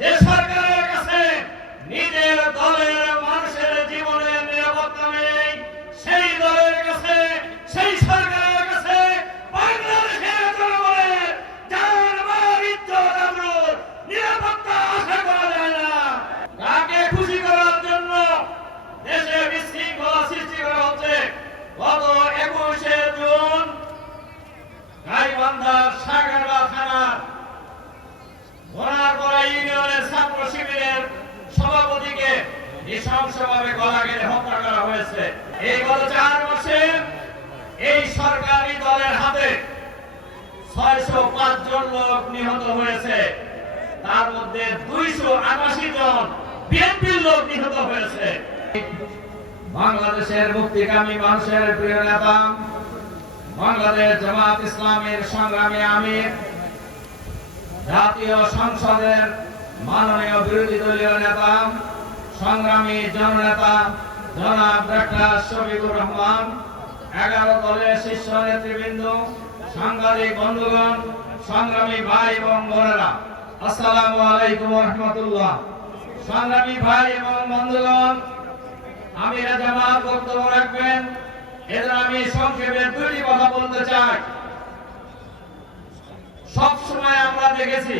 যে সরকারের কাছে নিজের দলের মানুষের জীবনের নিরাপত্তা নেই, সেই দলের কাছে, সেই সরকারের কাছে বাংলাদেশের জনগণের জান মাল ইজ্জত আবরুর নিরাপত্তা আশা করা যায় না। কাকে খুশি করার জন্য দেশে বিশৃঙ্খলা সৃষ্টি করা হচ্ছে? গত 21শে জুন গাইবান্ধার সাগরবা থানার ঘোড়ারপাড়া ইউনিয়নের ছাত্র শিবিরের সভাপতিকে নৃশংসভাবে গলা কেটে হত্যা করা হয়েছে। এই গত 4 মাসে এই সরকারি দলের হাতে 605 জন লোক নিহত হয়েছে, তার মধ্যে 288 জন বিএনপির লোক নিহত হয়েছে। বাংলাদেশের মুক্তিকামী মানুষের প্রিয় নেতা, বাংলাদেশ জামাত ইসলামের সংগ্রামী আমির, জাতীয় সংসদের মাননীয় বিরোধী দলীয় নেতা, সংগ্রামী জননেতা জনাব ডাক্তার শফিকুর রহমান, 11 দলের শীর্ষ নেতৃবৃন্দ, সাংবাদিক বন্ধুগণ, সংগ্রামী ভাই এবং বোনেরা, আসসালামু আলাইকুম ওয়া রাহমাতুল্লাহ। সংগ্রামী ভাই এবং বন্ধুগণ, আমিরে জামাত বক্তব্য রাখবেন, এজন্য আমি সংক্ষেপে 2টি কথা বলতে চাই। সব সময় আমরা দেখেছি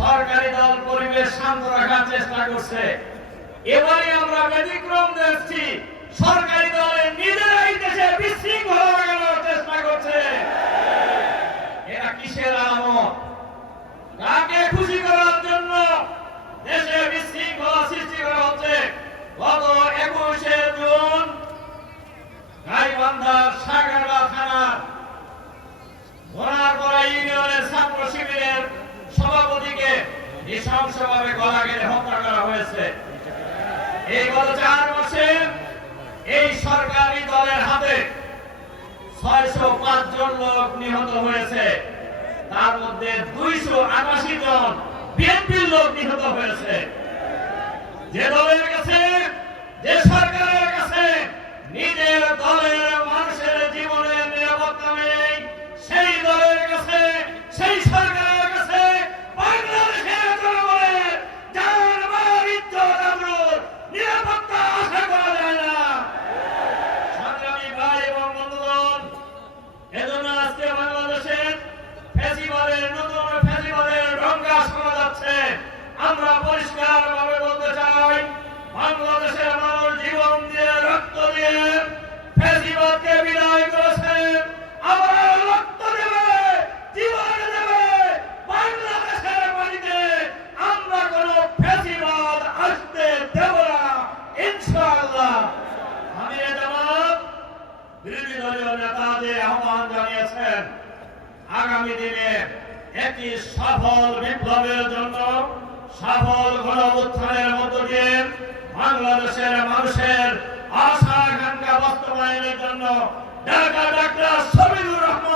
সরকারি দল পরিবেশ শান্ত রাখার চেষ্টা করছে, এবারে আমরা ব্যতিক্রম দেখছি, সরকারি দলের নিজেরাই দেশে বিশৃঙ্খলা লাগানোর চেষ্টা করছে। এরা কিসের আলামত? কাকে খুশি করার জন্য দেশে বিশৃঙ্খলা সৃষ্টি করা হচ্ছে? গত 21শে জুন গাইবান্ধার সাগরবা থানার ঘোড়ারপাড়া ইউনিয়নের ছাত্র শিবিরের সভাপতিকে নৃশংসভাবে গলা কেটে হত্যা করা হয়েছে। এই গত 4 মাসে এই সরকারি দলের হাতে 605 জন লোক নিহত হয়েছে, তার মধ্যে 288 জন বিএনপির লোক নিহত হয়েছে। যে দলের কাছে, যে সরকারের কাছে নিজের দলের মানুষের জীবনের নিরাপত্তা নেই, সেই দলের কাছে, সেই সরকারের কাছে বাংলাদেশের জনগণের জান মাল ইজ্জত আবরুর নিরাপত্তা আশা করা যায় না। সংগ্রামী ভাই এবং বন্ধুগণ, এজন্য আজকে বাংলাদেশের ফ্যাসিবাদের নতুন ফ্যাসিবাদের ঢঙ্গা শোনা যাচ্ছে। আমরা পরিষ্কার ভাবে বলতে চাই, বাংলাদেশের মানুষ জীবন দিয়ে, রক্ত দিয়ে ফ্যাসিবাদকে বিদায় করেছে, আবার রক্ত দেবে, জীবন দেবে। বাংলাদেশের মাটিতে আমরা কোন ফ্যাসিবাদ আসতে দেব না, ইনশাআল্লাহ। আমিরে জামাত বিরোধী দলীয় নেতাদের আহ্বান জানিয়েছেন, আগামী দিনে একটি সফল বিপ্লবের জন্য, সফল গণঅভ্যুত্থানের মধ্য দিয়ে বাংলাদেশের মানুষের আশা আকাঙ্ক্ষা বাস্তবায়নের জন্য ঢাকা ডাক্তার শফিকুর রহমান